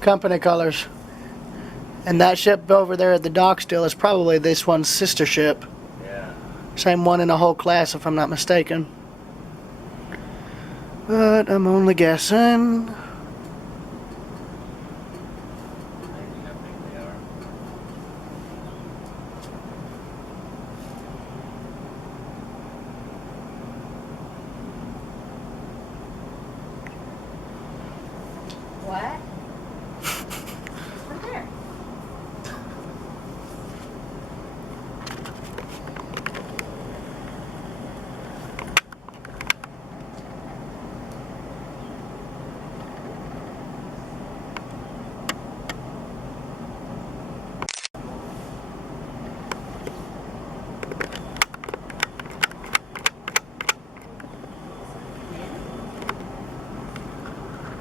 Company colors. And that ship over there at the dock still is probably this one's sister ship. Yeah. Same one in the whole class, if I'm not mistaken. But I'm only guessing. What? It's right there.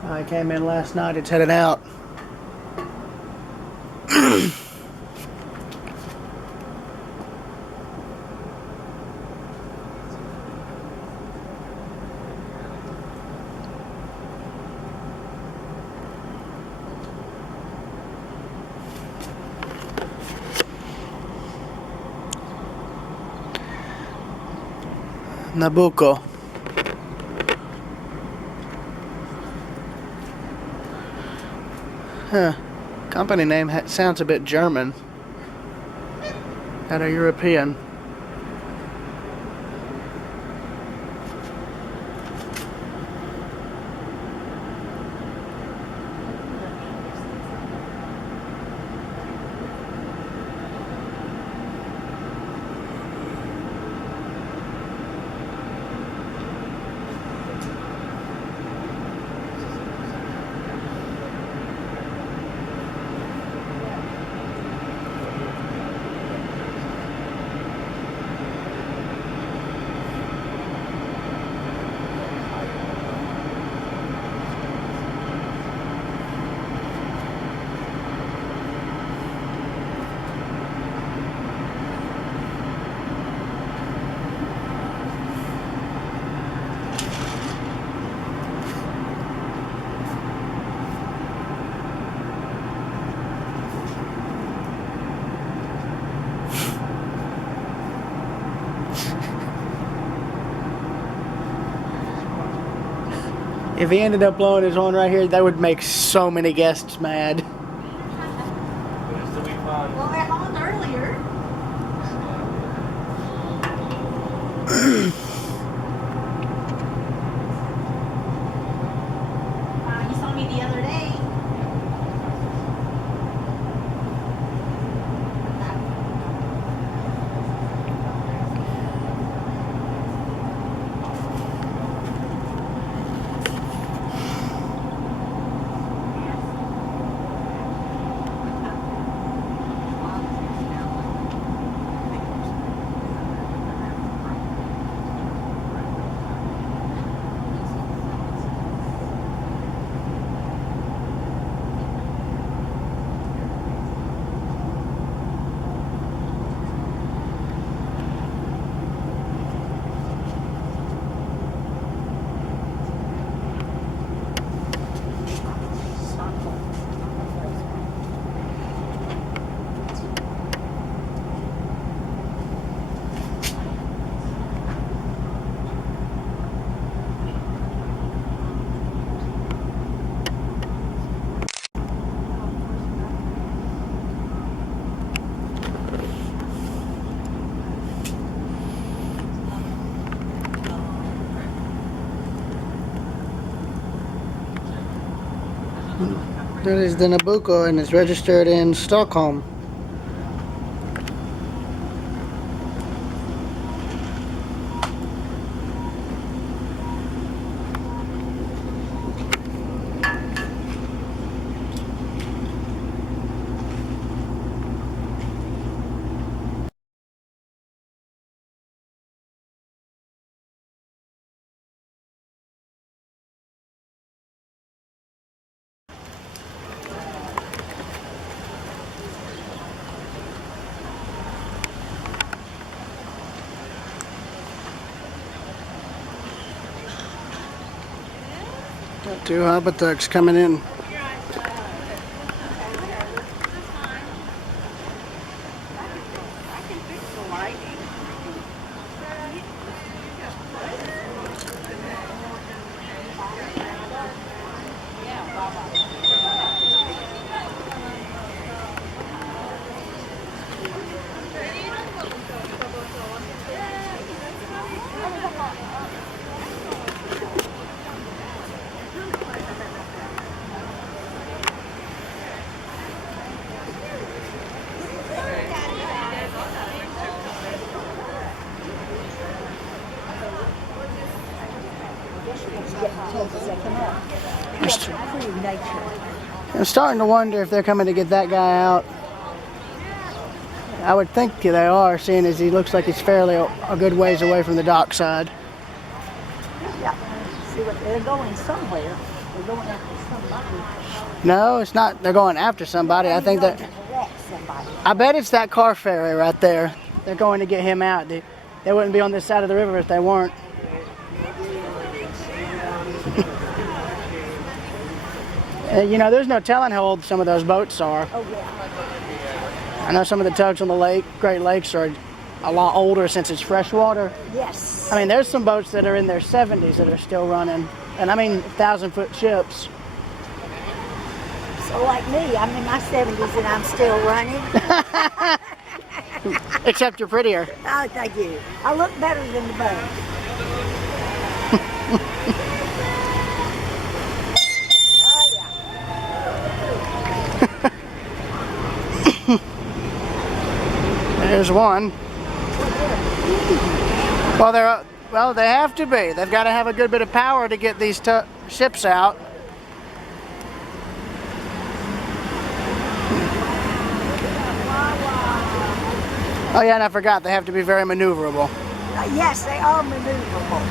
I came in last night, it's headed out. Nabucco. Huh. Company name sounds a bit German. Kind of European. If he ended up blowing his horn right here, that would make so many guests mad. Well, I called earlier. You saw me the other day. That is the Nabucco and it's registered in Stockholm. Two Hobbitucks coming in. I'm starting to wonder if they're coming to get that guy out. I would think they are, seeing as he looks like he's fairly a good ways away from the dock side. Yeah, see what they're going somewhere. They're going after somebody. No, it's not. They're going after somebody. I think that. I bet it's that car ferry right there. They're going to get him out. They wouldn't be on this side of the river if they weren't. You know, there's no telling how old some of those boats are. Oh, yeah. I know some of the tugs on the Great Lakes are a lot older since it's freshwater. Yes. I mean, there's some boats that are in their 70s that are still running. And I mean, 1,000-foot ships. So like me, I'm in my 70s and I'm still running. Except you're prettier. Oh, thank you. I look better than the boat. There's one. Well, they have to be. They've got to have a good bit of power to get these ships out. Oh yeah, and I forgot, they have to be very maneuverable. Yes, they are maneuverable.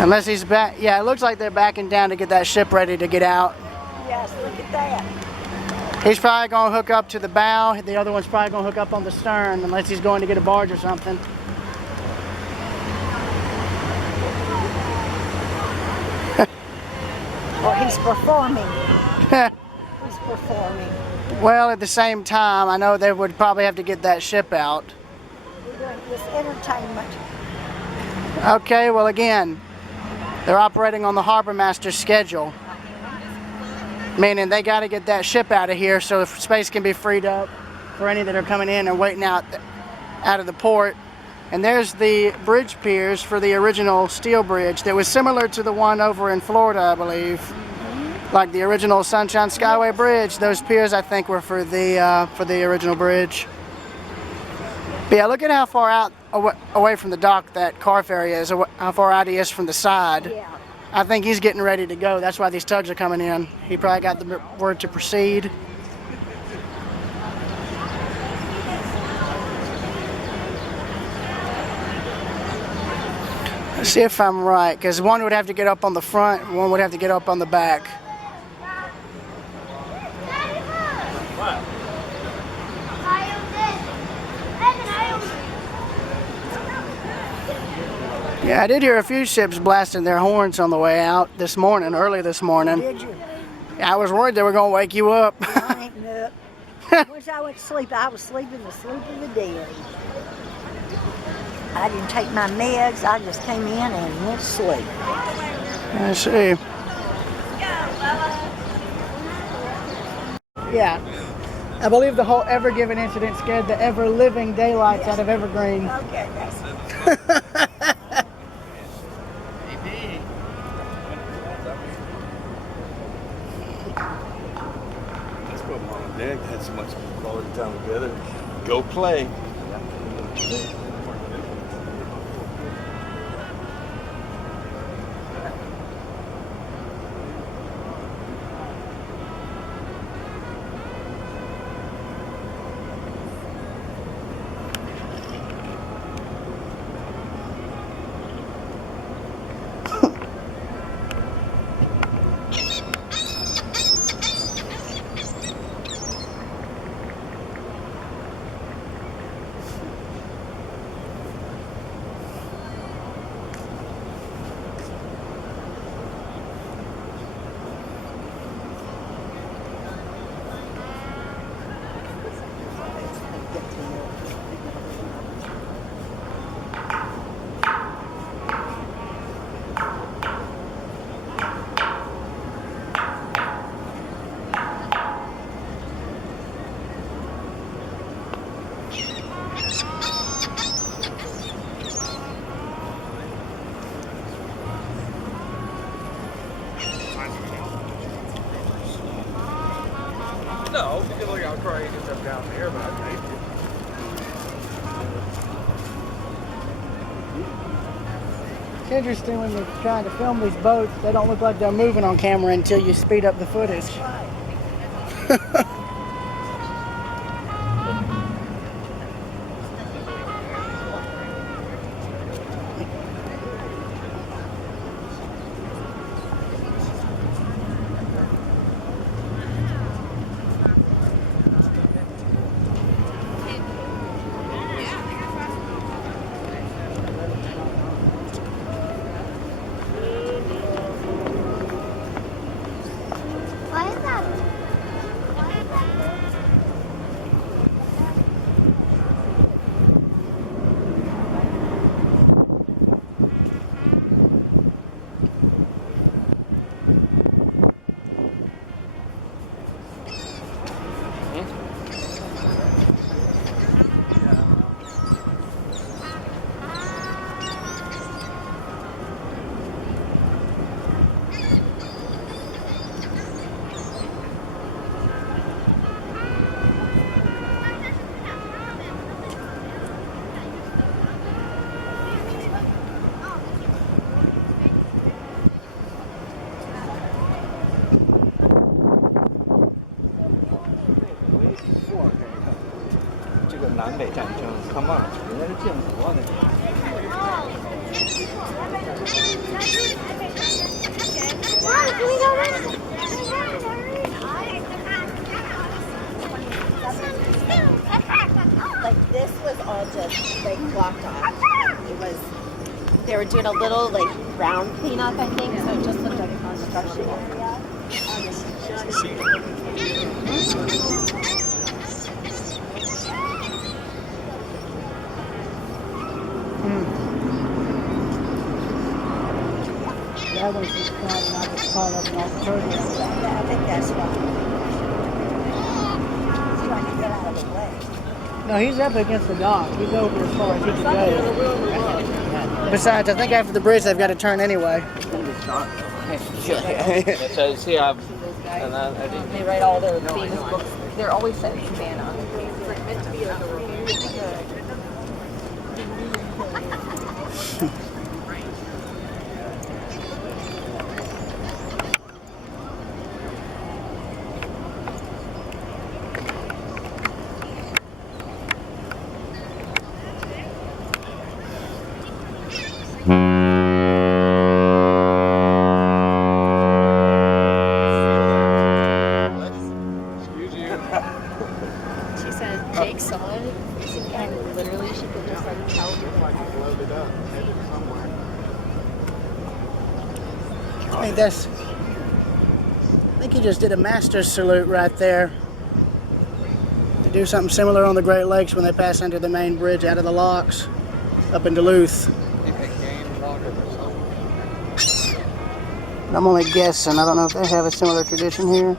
Unless he's back. Yeah, it looks like they're backing down to get that ship ready to get out. Yes, look at that. He's probably going to hook up to the bow. The other one's probably going to hook up on the stern, unless he's going to get a barge or something. Or he's performing. He's performing. Well, at the same time, I know they would probably have to get that ship out. We're doing this entertainment. Okay, well again, they're operating on the harbor master's schedule. Meaning they got to get that ship out of here so space can be freed up for any that are coming in and waiting out of the port. And there's the bridge piers for the original steel bridge that was similar to the one over in Florida, I believe. Like the original Sunshine Skyway Bridge. Those piers, I think, were for the original bridge. But yeah, look at how far out away from the dock that car ferry is. How far out he is from the side. Yeah. I think he's getting ready to go. That's why these tugs are coming in. He probably got the word to proceed. Let's see if I'm right, because one would have to get up on the front, and one would have to get up on the back. Yeah, I did hear a few ships blasting their horns on the way out this morning, early this morning. Did you? I was worried they were going to wake you up. I ain't up. Once I went to sleep, I was sleeping the sleep of the dead. I didn't take my meds. I just came in and went to sleep. I see. Yeah. I believe the whole Ever Given incident scared the ever-living daylights out of Evergreen. Okay, that's That's what Mom and Dad had so much quality time together. Go play. No, because like I'll try to get them down there, but I think It's interesting when you're trying to film these boats, they don't look like they're moving on camera until you speed up the footage. Why is that? Come on，人家是建国啊那个。 Like this was all just like blocked off. It was they were doing a little like ground cleanup, I think, so it just looked like a construction area. That one's just trying not to call up an alternative. Yeah, I think that's why. He's trying to get out of the way. No, he's up against the dock. He's over as far as he can go. Besides, I think after the bridge they've got to turn anyway. So see, I They write all their famous books. They're always set in Savannah. It's meant to be like a review. She said Jake saw it, and literally she could just like tell I think that's. I think he just did a master's salute right there. To do something similar on the Great Lakes when they pass under the main bridge out of the locks up in Duluth. I'm only guessing. I don't know if they have a similar tradition here.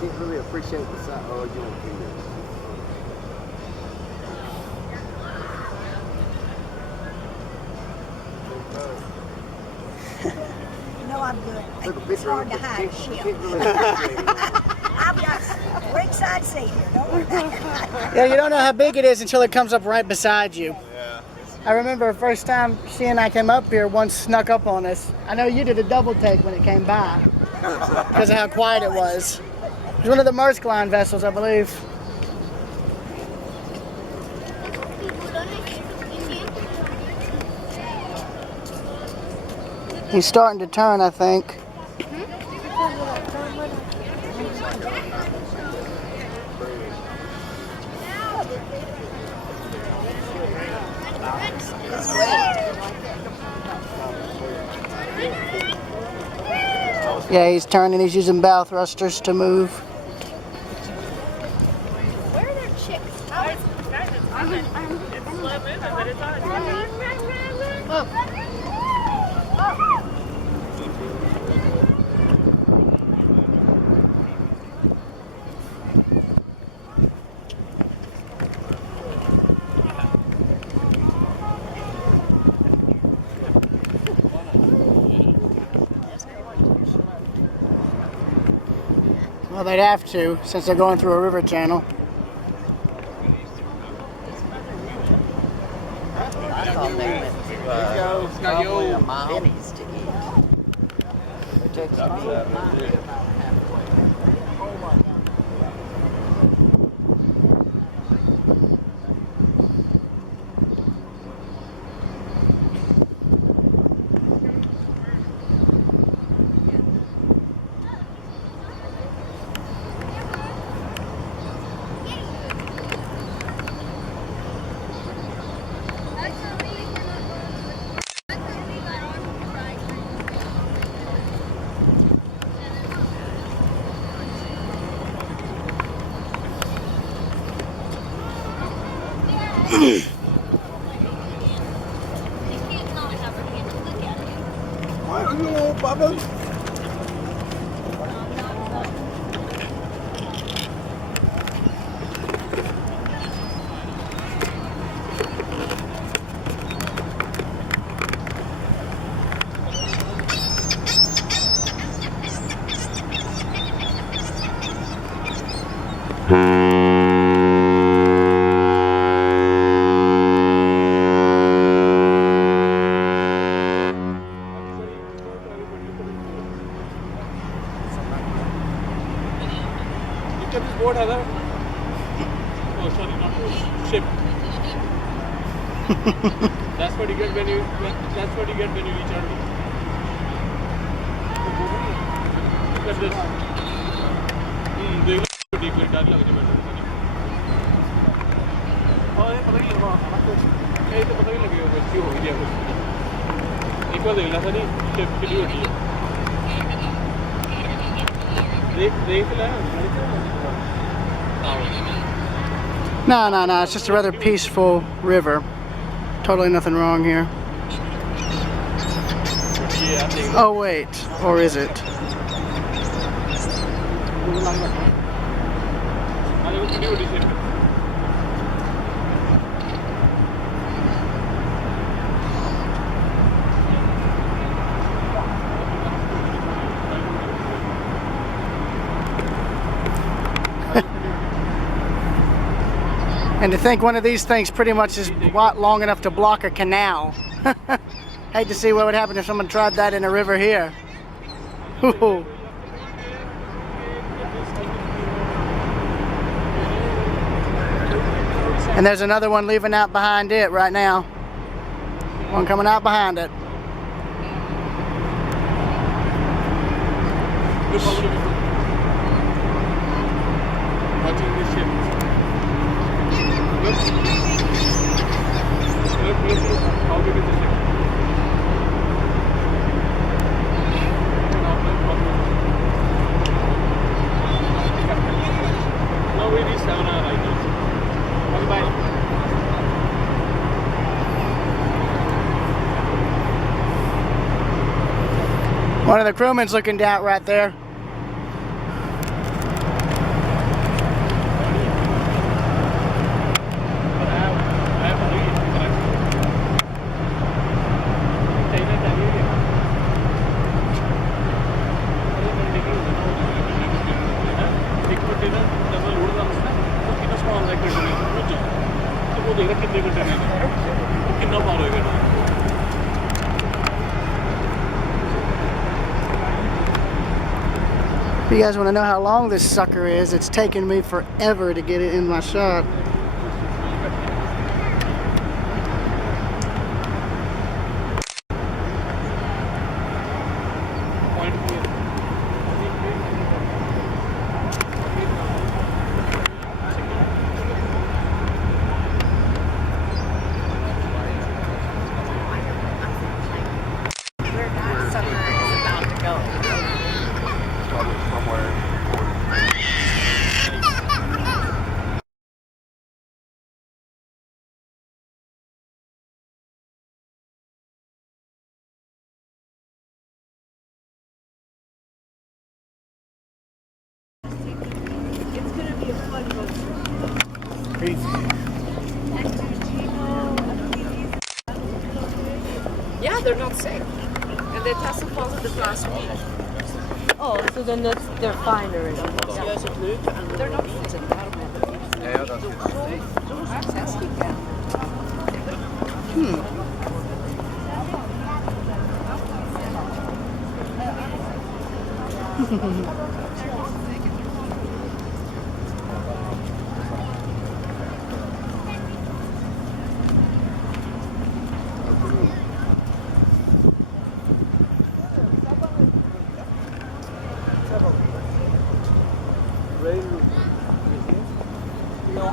can't really appreciate the side. Oh, you don't do You know I'm good. this. It's hard to hide shit. I've got ringside seat here. Don't worry about it. Yeah, you don't know how big it is until it comes up right beside you. Yeah. I remember the first time she and I came up here, one snuck up on us. I know you did a double take when it came by because of how quiet it was. It was one of the Maersk Line vessels, I believe. He's starting to turn, I think. Yeah, he's turning. He's using bow thrusters to move. Where are they chicks. Guys, it's on. It's slow moving, but it's on. Well, they'd have to, since they're going through a river channel. I thought they went to probably a mile. Pennies to eat. It takes me about halfway. Look at this boat, Heather. Oh, sorry, not ship. That's what you get when you. That's what you get when you reach early. Look at this. देख लो deep में डाल लगे बैठे हैं। और ये पता नहीं लगा हमारा कुछ। ये तो पता नहीं लगेगा कुछ क्यों हो गया कुछ। एक बार देख ला था नहीं ship के लिए होती है। देख ला। No, it's just a rather peaceful river. Totally nothing wrong here. Oh wait, or is it? And to think one of these things pretty much is long enough to block a canal. Hate to see what would happen if someone tried that in a river here. Ooh. And there's another one leaving out behind it right now. One coming out behind it. Watching this ship. Look, how big is the ship? Now we reach Savannah right now. Bye. One of the crewmen's looking down right there. If you guys want to know how long this sucker is, it's taken me forever to get it in my shot. Yeah, they're not sick. And they tested positive last week. Oh, so then they're fine already. They're not eating.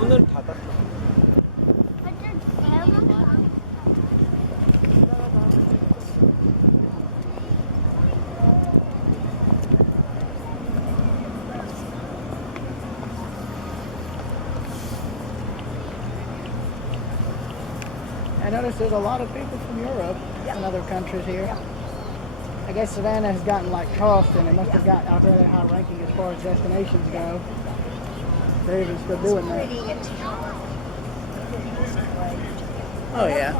오늘 닫았어. I noticed there's a lot of people from Europe and other countries here. I guess Savannah has gotten like Charleston. It must have got a really high ranking as far as destinations go. They're even still doing that. Oh yeah.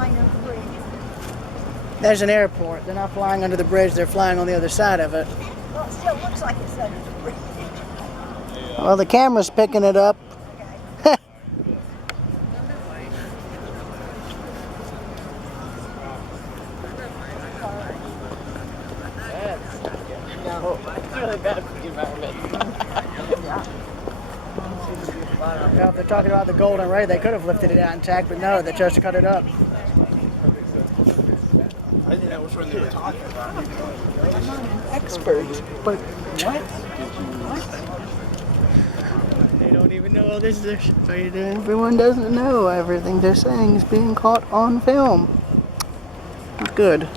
There's an airport. They're not flying under the bridge. They're flying on the other side of it. Well, it still looks like it's under the bridge. Well, the camera's picking it up. It's really bad for the environment. Now, if they're talking about the golden ray, they could have lifted it out intact, but no, they chose to cut it up. I think that was when they were talking about it. Expert. But what? They don't even know all this is. Everyone doesn't know everything they're saying is being caught on film. Good.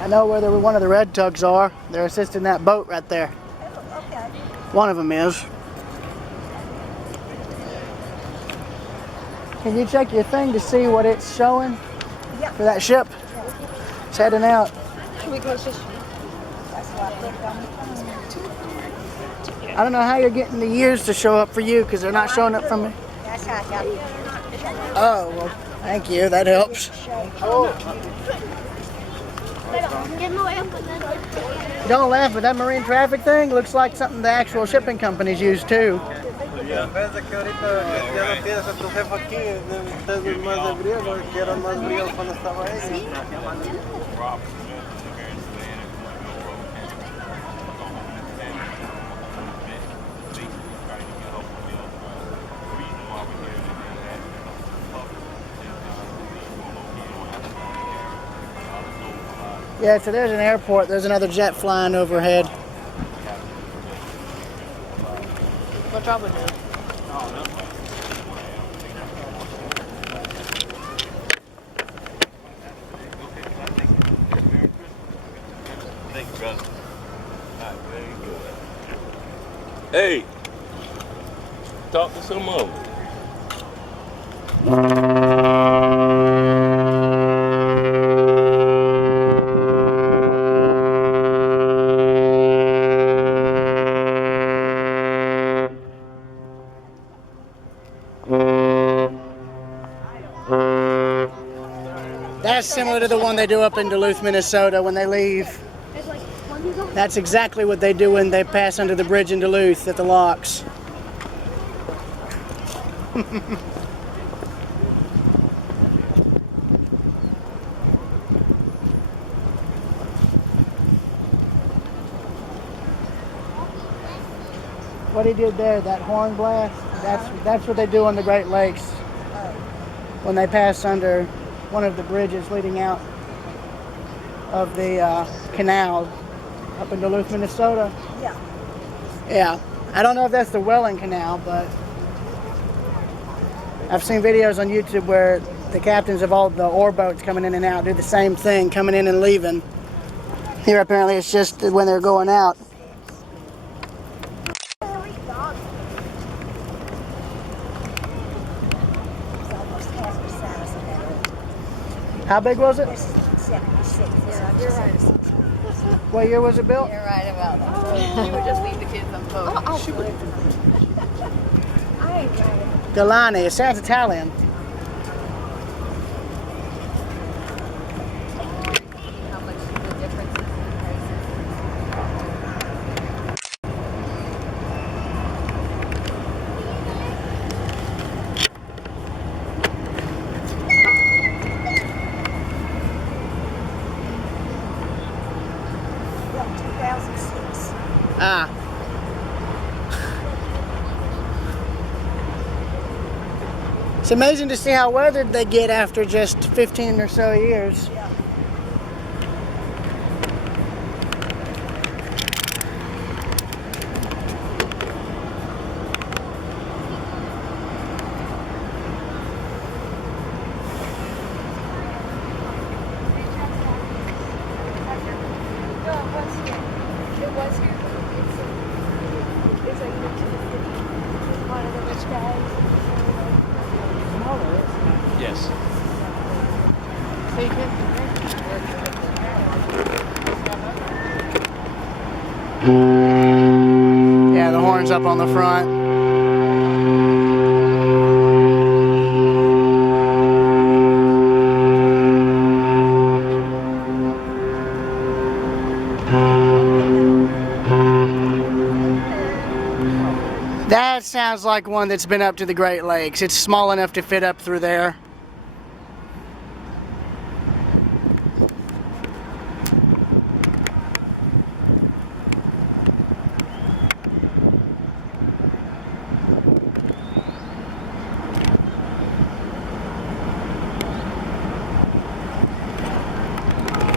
I know where one of the red tugs are. They're assisting that boat right there. Okay. One of them is. Can you check your thing to see what it's showing for that ship? It's heading out. Should we go to That's why I put it on the phone. I don't know how you're getting the years to show up for you because they're not showing up for me. That's how I got it. Oh, well, thank you. That helps. Don't laugh, but that marine traffic thing looks like something the actual shipping companies use too. En vez de que ahorita ya no tienes a tu jefe aquí, ustedes más de griego, que eran más griegos cuando estaba ella. Yeah, so there's an airport. There's another jet flying overhead. What job would you? Thank you, brother. Very good. Hey, talk to some of them. That's similar to the one they do up in Duluth, Minnesota when they leave. That's exactly what they do when they pass under the bridge in Duluth at the locks. What he did there, that horn blast, that's what they do on the Great Lakes when they pass under one of the bridges leading out of the canal up in Duluth, Minnesota. Yeah. Yeah. I don't know if that's the Welland Canal, but I've seen videos on YouTube where the captains of all the ore boats coming in and out do the same thing, coming in and leaving. Here apparently it's just when they're going out. It's almost half the size of that. How big was it? It's 76. Yeah, you're right. What year was it built? You're right about that. She would just leave the kids on phone. I ain't right. Galani. It sounds Italian. How much the difference is in prices. Built 2006. Ah. It's amazing to see how weathered they get after just 15 or so years. It was here. It's like to the city. One of the rich guys. Yes. Yeah, the horn's up on the front. That sounds like one that's been up to the Great Lakes. It's small enough to fit up through there.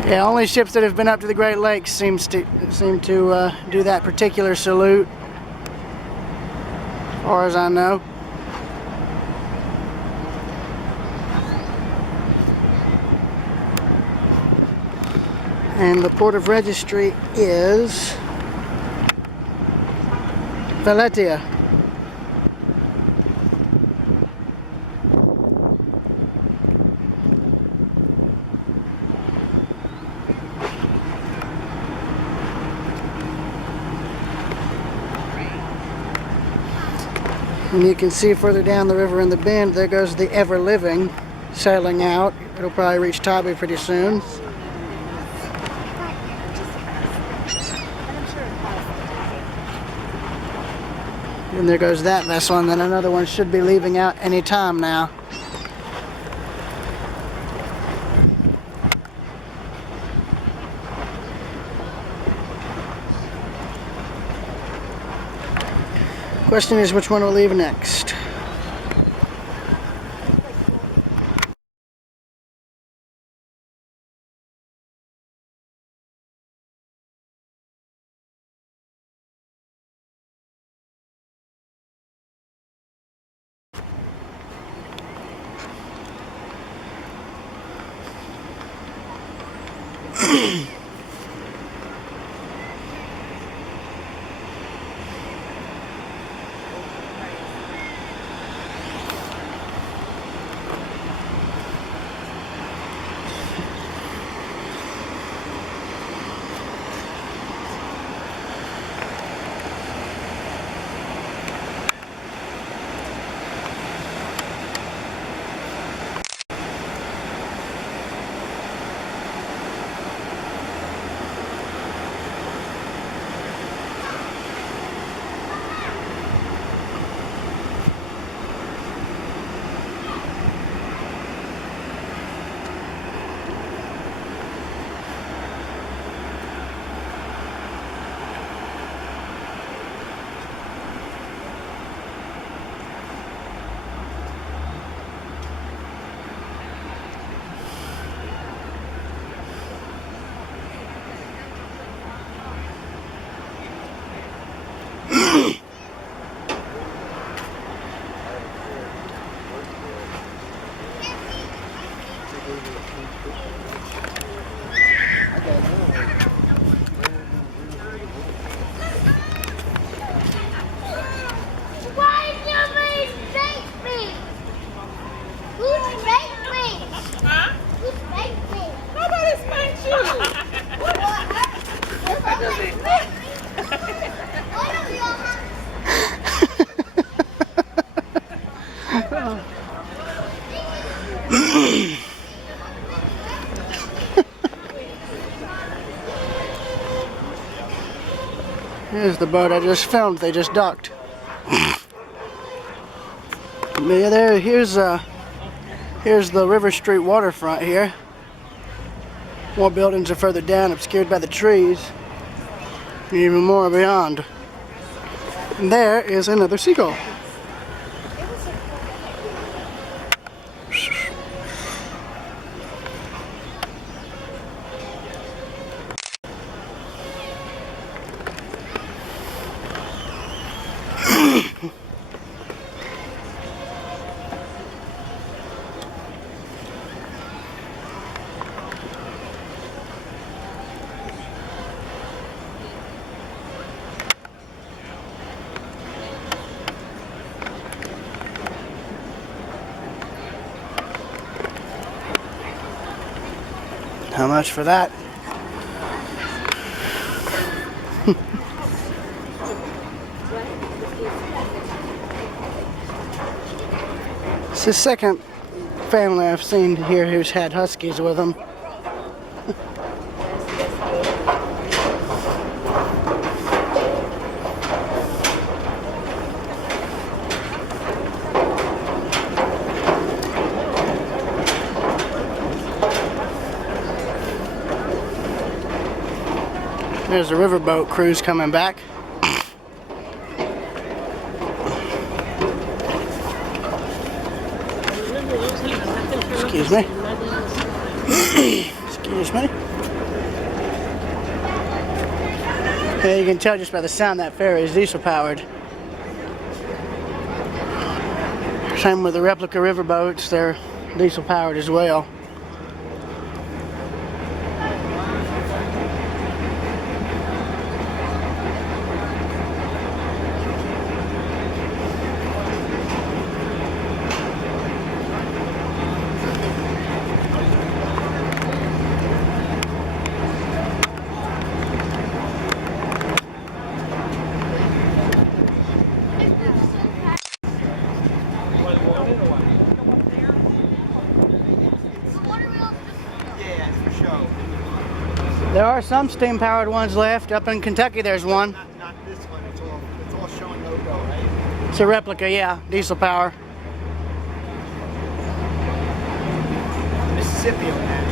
Yeah, only ships that have been up to the Great Lakes seem to do that particular salute, as far as I know. And the port of registry is Valencia. And you can see further down the river in the bend, there goes the Ever Living sailing out. It'll probably reach Tybee pretty soon. And there goes that vessel, and then another one should be leaving out any time now. Question is, which one will leave next? Here's the boat I just filmed. They just docked. Yeah, here's the River Street waterfront here. More buildings are further down, obscured by the trees. Even more beyond. And there is another seagull. How much for that? It's the second family I've seen here who's had huskies with them. There's a riverboat cruise coming back. Excuse me. Excuse me. Yeah, you can tell just by the sound that ferry is diesel powered. Same with the replica riverboats, they're diesel powered as well. There are some steam-powered ones left. Up in Kentucky, there's one. Not this one. It's all showing logo, right? It's a replica, yeah, diesel power. Mississippi on that.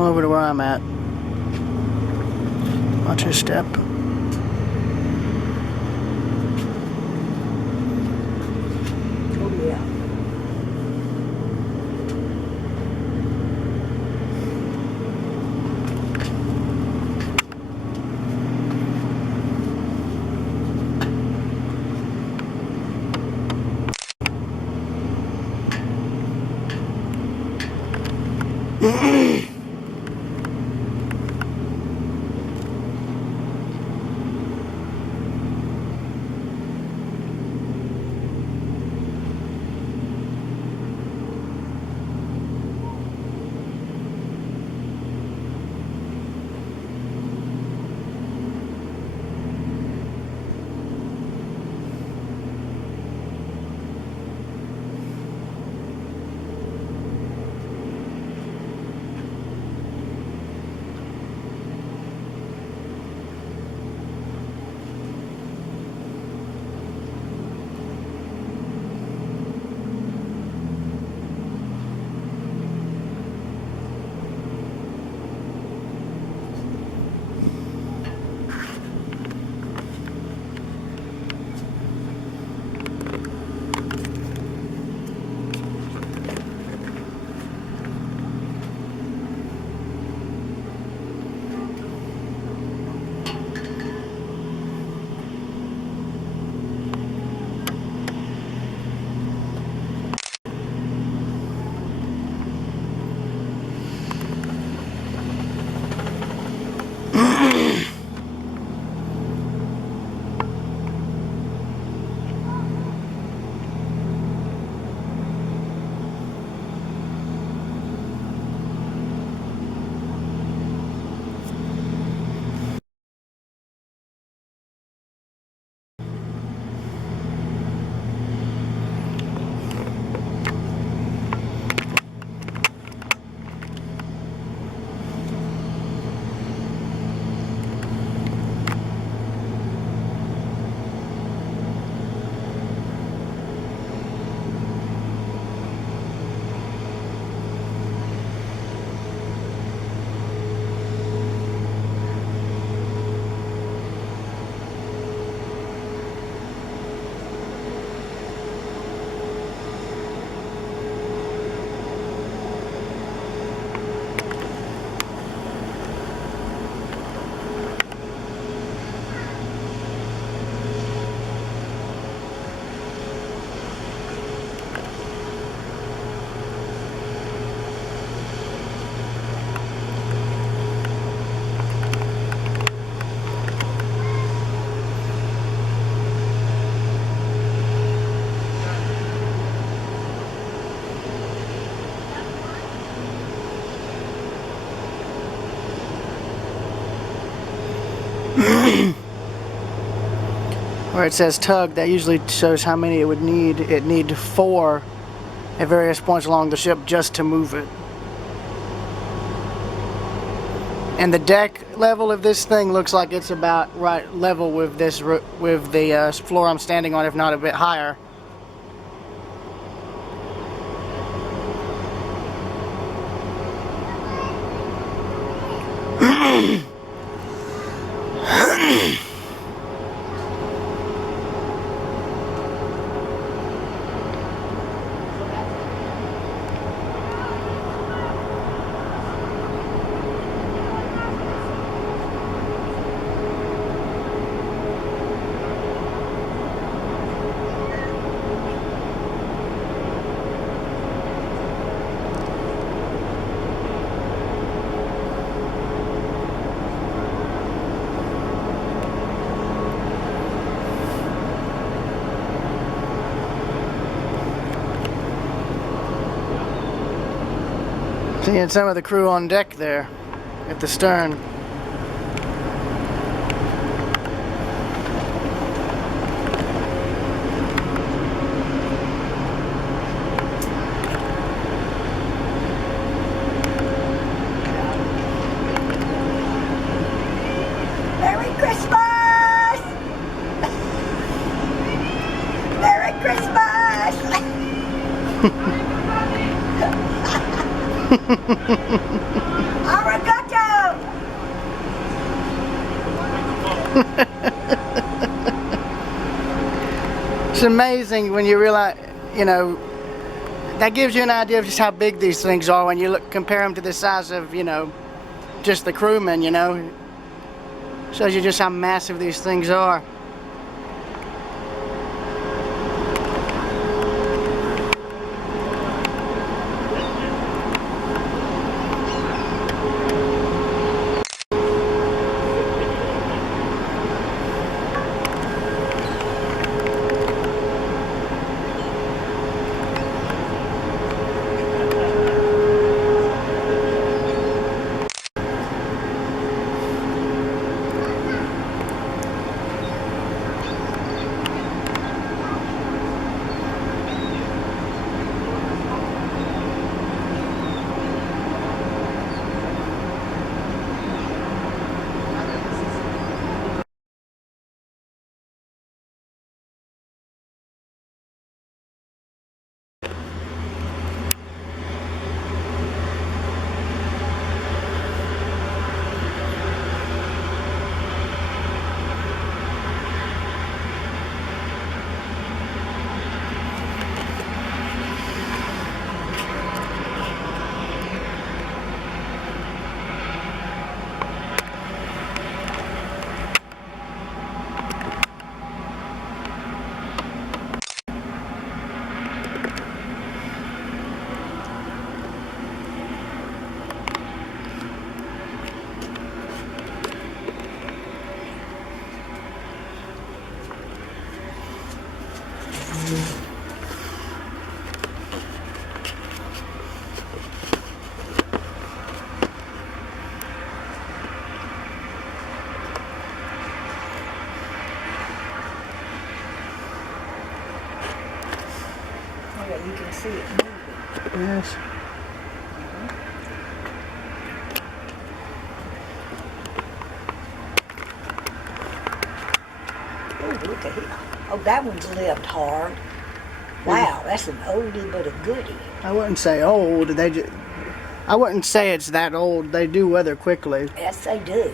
Come over to where I'm at. Watch your step. Oh, yeah. Where it says tug, that usually shows how many it would need. It need 4 at various points along the ship just to move it. And the deck level of this thing looks like it's about right level with this with the floor I'm standing on, if not a bit higher. Seeing some of the crew on deck there at the stern. Merry Christmas! Merry Christmas! Our It's amazing when you realize, you know, that gives you an idea of just how big these things are when you compare them to the size of, you know, just the crewmen, you know. Shows you just how massive these things are. Okay, you can see it moving. Yes. Oh, look at here. Oh, that one's lived hard. Wow, that's an oldie but a goodie. I wouldn't say old. I wouldn't say it's that old. They do weather quickly. Yes, they do.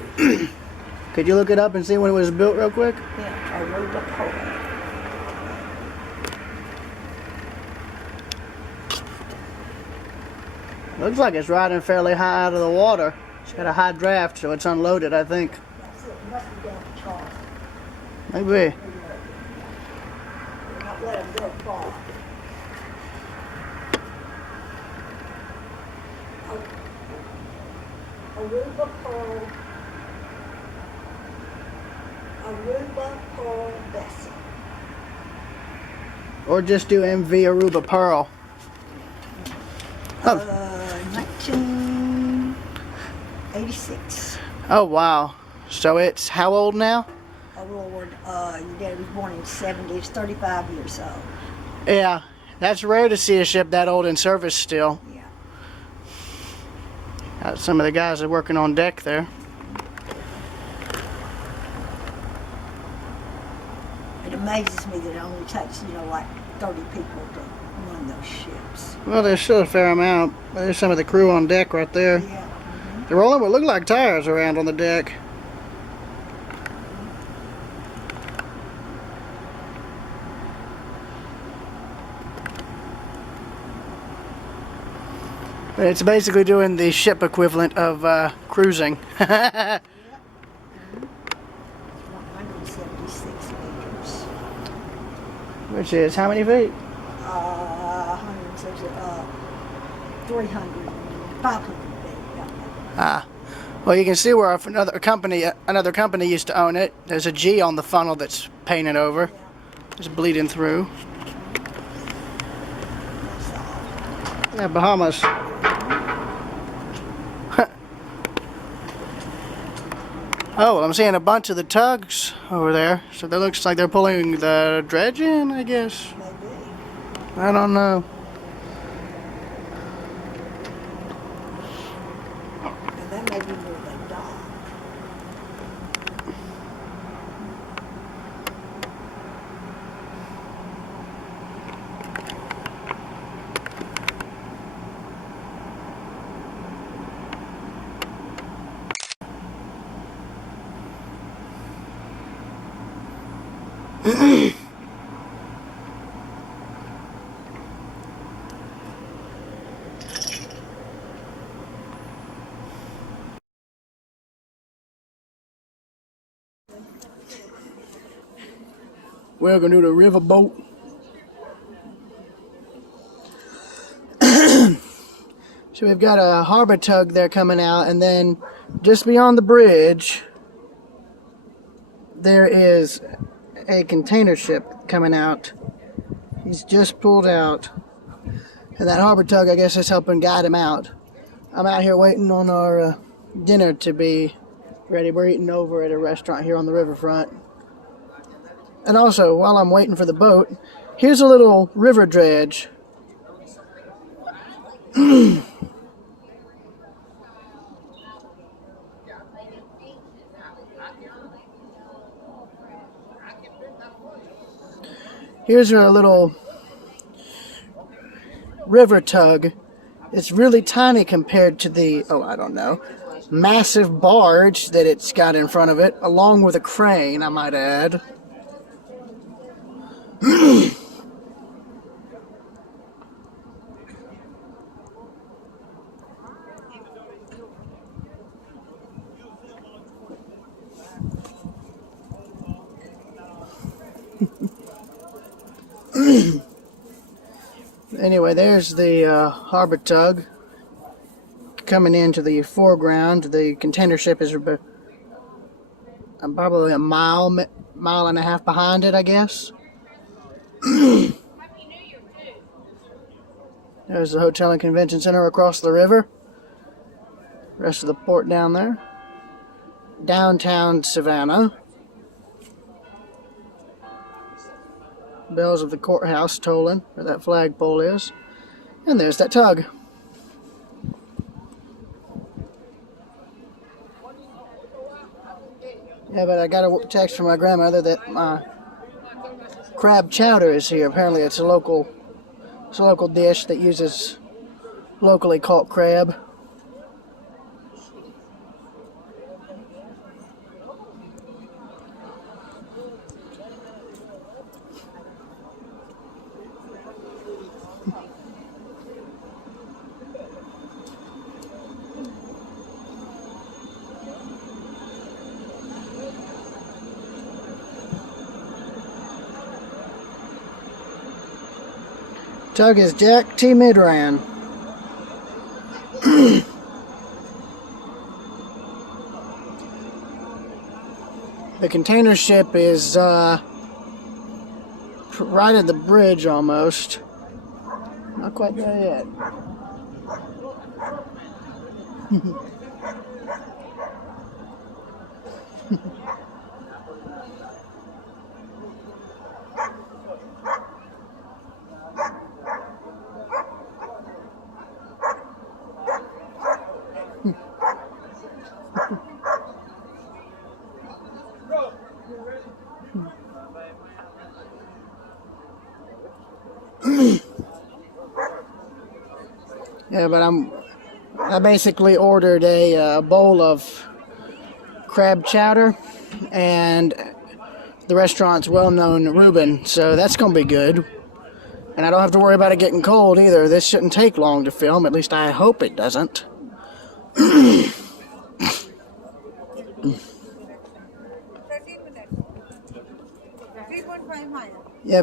Could you look it up and see when it was built real quick? Yeah, Aruba Pearl. Looks like it's riding fairly high out of the water. It's got a high draft, so it's unloaded, I think. That's it. It must be down the chart. Maybe. We're not letting them go far. Aruba Pearl. Aruba Pearl vessel. Or just do MV Aruba Pearl. Oh. 1986. Oh, wow. So it's how old now? Oh Lord, your dad was born in the 70s, 35 years old. Yeah. That's rare to see a ship that old in service still. Yeah. Some of the guys are working on deck there. It amazes me that it only takes, like 30 people to run those ships. Well, there's still a fair amount. There's some of the crew on deck right there. Yeah. They're rolling what look like tires around on the deck. But it's basically doing the ship equivalent of cruising. 176 meters. Which is how many feet? 160, 300, 500 feet. Ah. Well, you can see where another company used to own it. There's a G on the funnel that's painted over. It's bleeding through. Yeah, Bahamas. Oh, well, I'm seeing a bunch of the tugs over there. So that looks like they're pulling the dredge in, I guess. Maybe. I don't know. And that may be where they dock. We're gonna do the river boat. So we've got a harbor tug there coming out, and then just beyond the bridge there is a container ship coming out. He's just pulled out, and that harbor tug, I guess, is helping guide him out. I'm out here waiting on our dinner to be ready. We're eating over at a restaurant here on the riverfront. And also, while I'm waiting for the boat, here's a little river dredge. Here's a little river tug. It's really tiny compared to the, I don't know, massive barge that it's got in front of it, along with a crane, I might add. Anyway, there's the harbor tug coming into the foreground. The container ship is probably a mile and a half behind it, I guess. There's the Hotel and Convention Center across the river. Rest of the port down there. Downtown Savannah. Bells of the courthouse tolling, where that flagpole is. And there's that tug. Yeah, but I got a text from my grandmother that my crab chowder is here. Apparently it's a local dish that uses locally caught crab. Tug is Jack T. Midran. The container ship is right at the bridge almost. Not quite there yet. Yeah, but I basically ordered a bowl of crab chowder and the restaurant's well-known Reuben, so that's gonna be good. And I don't have to worry about it getting cold either. This shouldn't take long to film, at least I hope it doesn't. Yeah,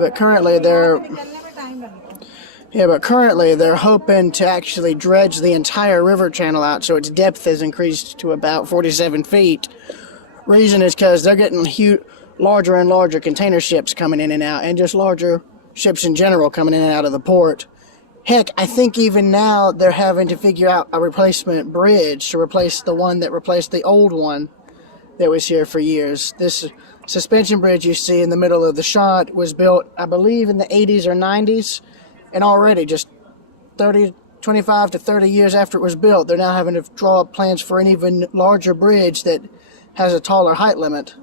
but currently they're hoping to actually dredge the entire river channel out so its depth is increased to about 47 feet. Reason is because they're getting larger and larger container ships coming in and out, and just larger ships in general coming in and out of the port. Heck, I think even now they're having to figure out a replacement bridge to replace the one that replaced the old one that was here for years. This suspension bridge you see in the middle of the shot was built, I believe, in the 80s or 90s, and already just 25 to 30 years after it was built, they're now having to draw up plans for an even larger bridge that has a taller height limit.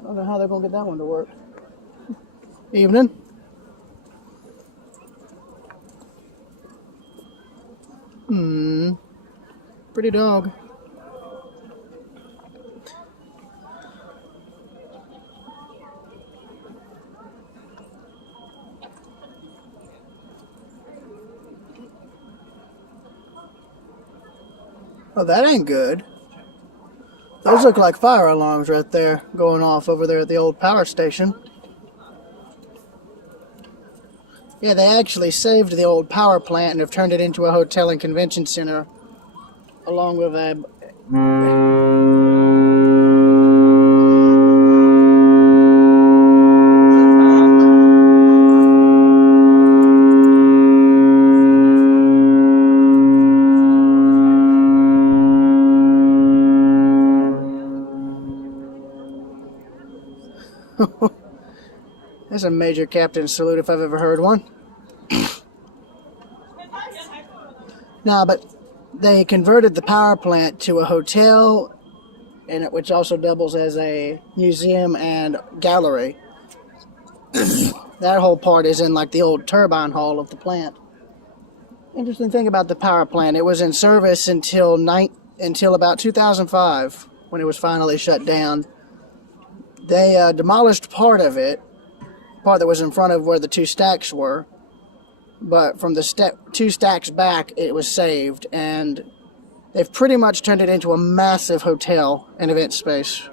I don't know how they're going to get that one to work. Evening. Pretty dog. Oh, that ain't good. Those look like fire alarms right there, going off over there at the old power station. Yeah, they actually saved the old power plant and have turned it into a hotel and convention center, along with a... That's a major captain salute if I've ever heard one. No, but they converted the power plant to a hotel, and which also doubles as a museum and gallery. That whole part is in like the old turbine hall of the plant. Interesting thing about the power plant, it was in service until about 2005 when it was finally shut down. They demolished part of it, part that was in front of where the two stacks were, but from the two stacks back it was saved, and they've pretty much turned it into a massive hotel and event space.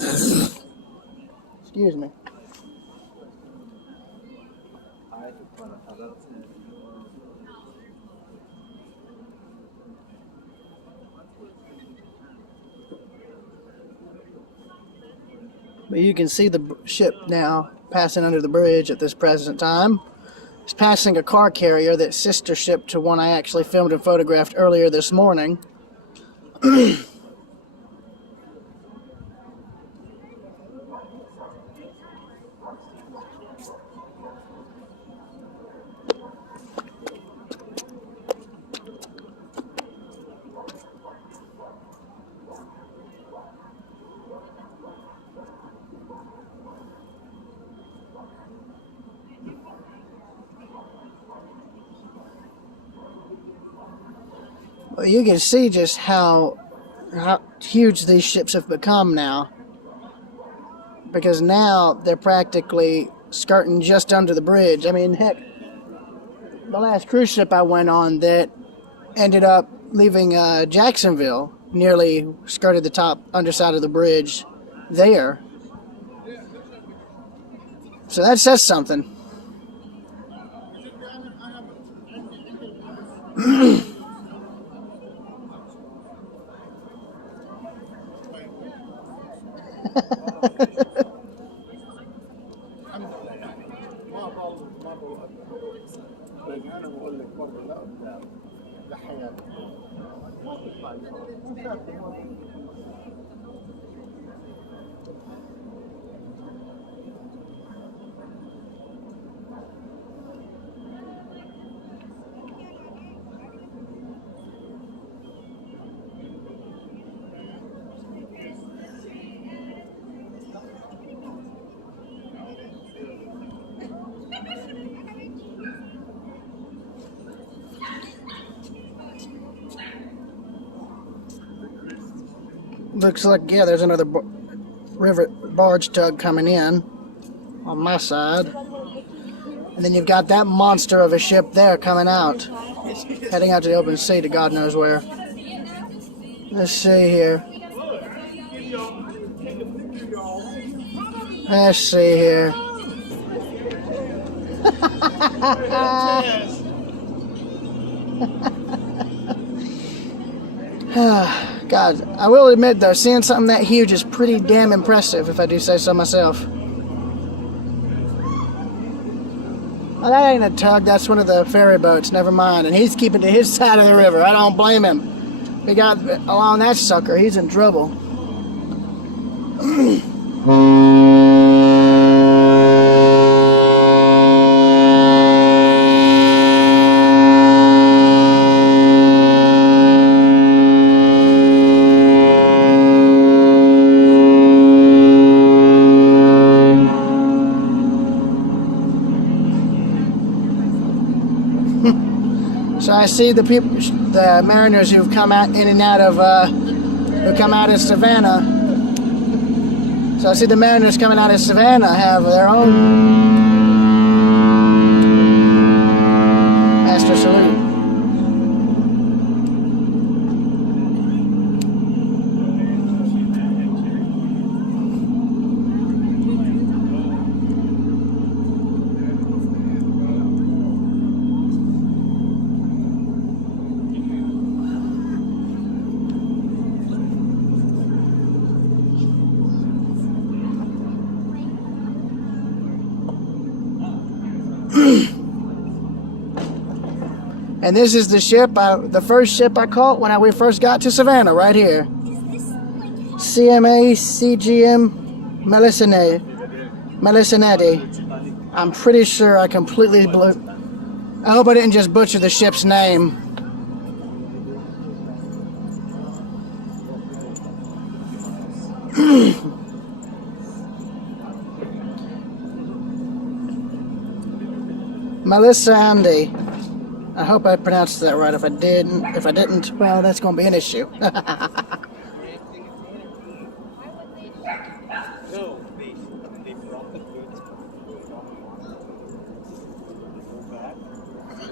Excuse me. But you can see the ship now passing under the bridge at this present time. It's passing a car carrier that's sister ship to one I actually filmed and photographed earlier this morning. Well, you can see just how huge these ships have become now, because now they're practically skirting just under the bridge. I mean, heck, the last cruise ship I went on that ended up leaving Jacksonville nearly skirted the top underside of the bridge there. So that says something. Looks like, yeah, there's another river barge tug coming in on my side. And then you've got that monster of a ship there coming out, heading out to the open sea to God knows where. Let's see here. Let's see here. God, I will admit though, seeing something that huge is pretty damn impressive, if I do say so myself. Oh, that ain't a tug, that's one of the ferry boats, never mind. And he's keeping to his side of the river, I don't blame him. We got along that sucker, he's in trouble. So I see the people, the mariners who've come out in and out of, who come out of Savannah. So I see the mariners coming out of Savannah have their own master salute. And this is the ship, the first ship I caught when we first got to Savannah, right here. CMA CGM Melisaneti. I'm pretty sure I completely blew. I hope I didn't just butcher the ship's name. Melissa Andy. I hope I pronounced that right. If I didn't, well, that's going to be an issue.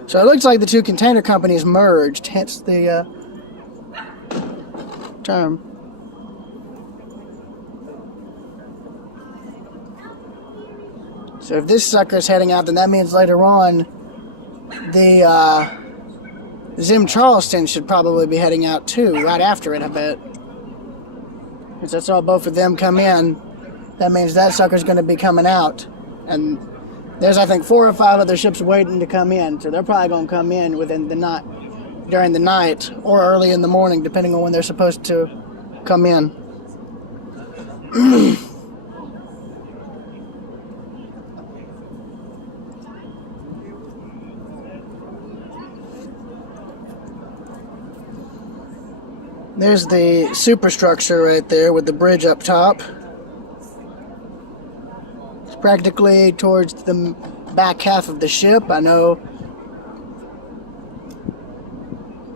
So it looks like the two container companies merged, hence the term. So if this sucker's heading out, then that means later on the Zim Charleston should probably be heading out too, right after it, I bet. Because I saw both of them come in. That means that sucker's going to be coming out. And there's, I think, 4 or 5 other ships waiting to come in. So they're probably going to come in within the night, during the night, or early in the morning, depending on when they're supposed to come in. There's the superstructure right there with the bridge up top. It's practically towards the back half of the ship. I know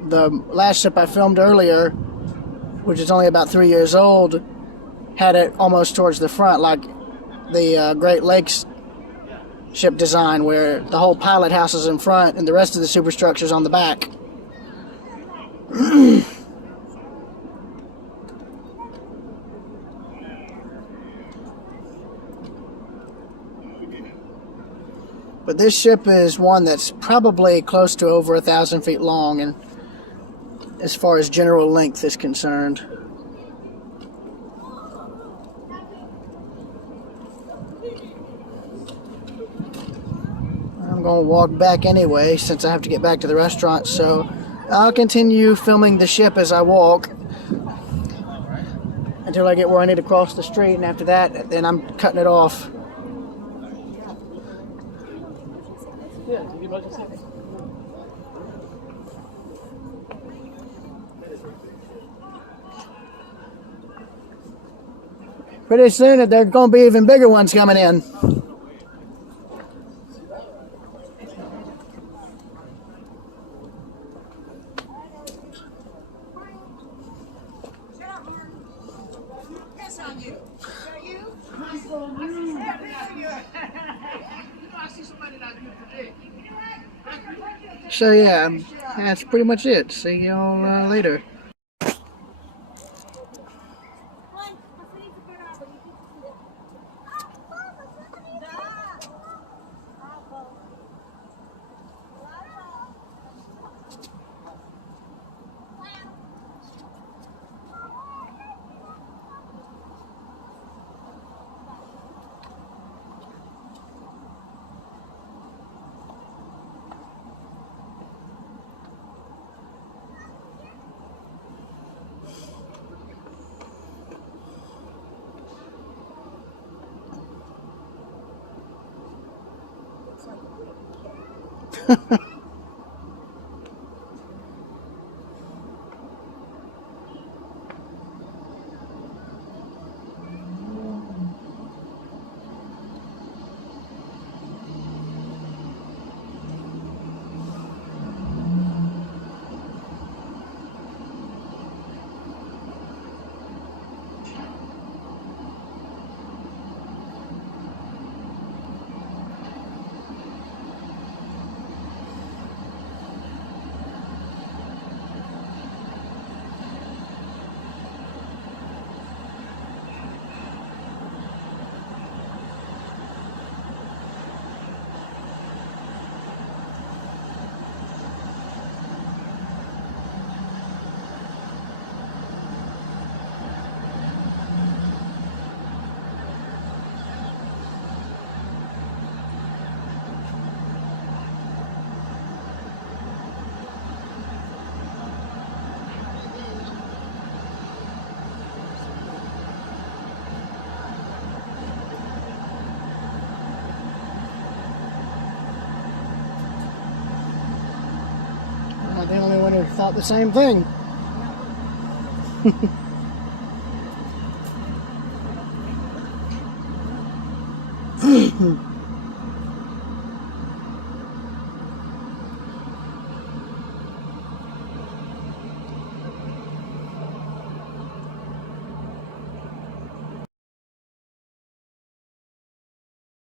the last ship I filmed earlier, which is only about 3 years old, had it almost towards the front, like the Great Lakes ship design, where the whole pilot house is in front and the rest of the superstructure is on the back. But this ship is one that's probably close to over 1,000 feet long, and as far as general length is concerned. I'm going to walk back anyway, since I have to get back to the restaurant, so I'll continue filming the ship as I walk until I get where I need to cross the street, and after that, then I'm cutting it off. Pretty soon, there are going to be even bigger ones coming in. So yeah, that's pretty much it. See y'all later. have thought the same thing.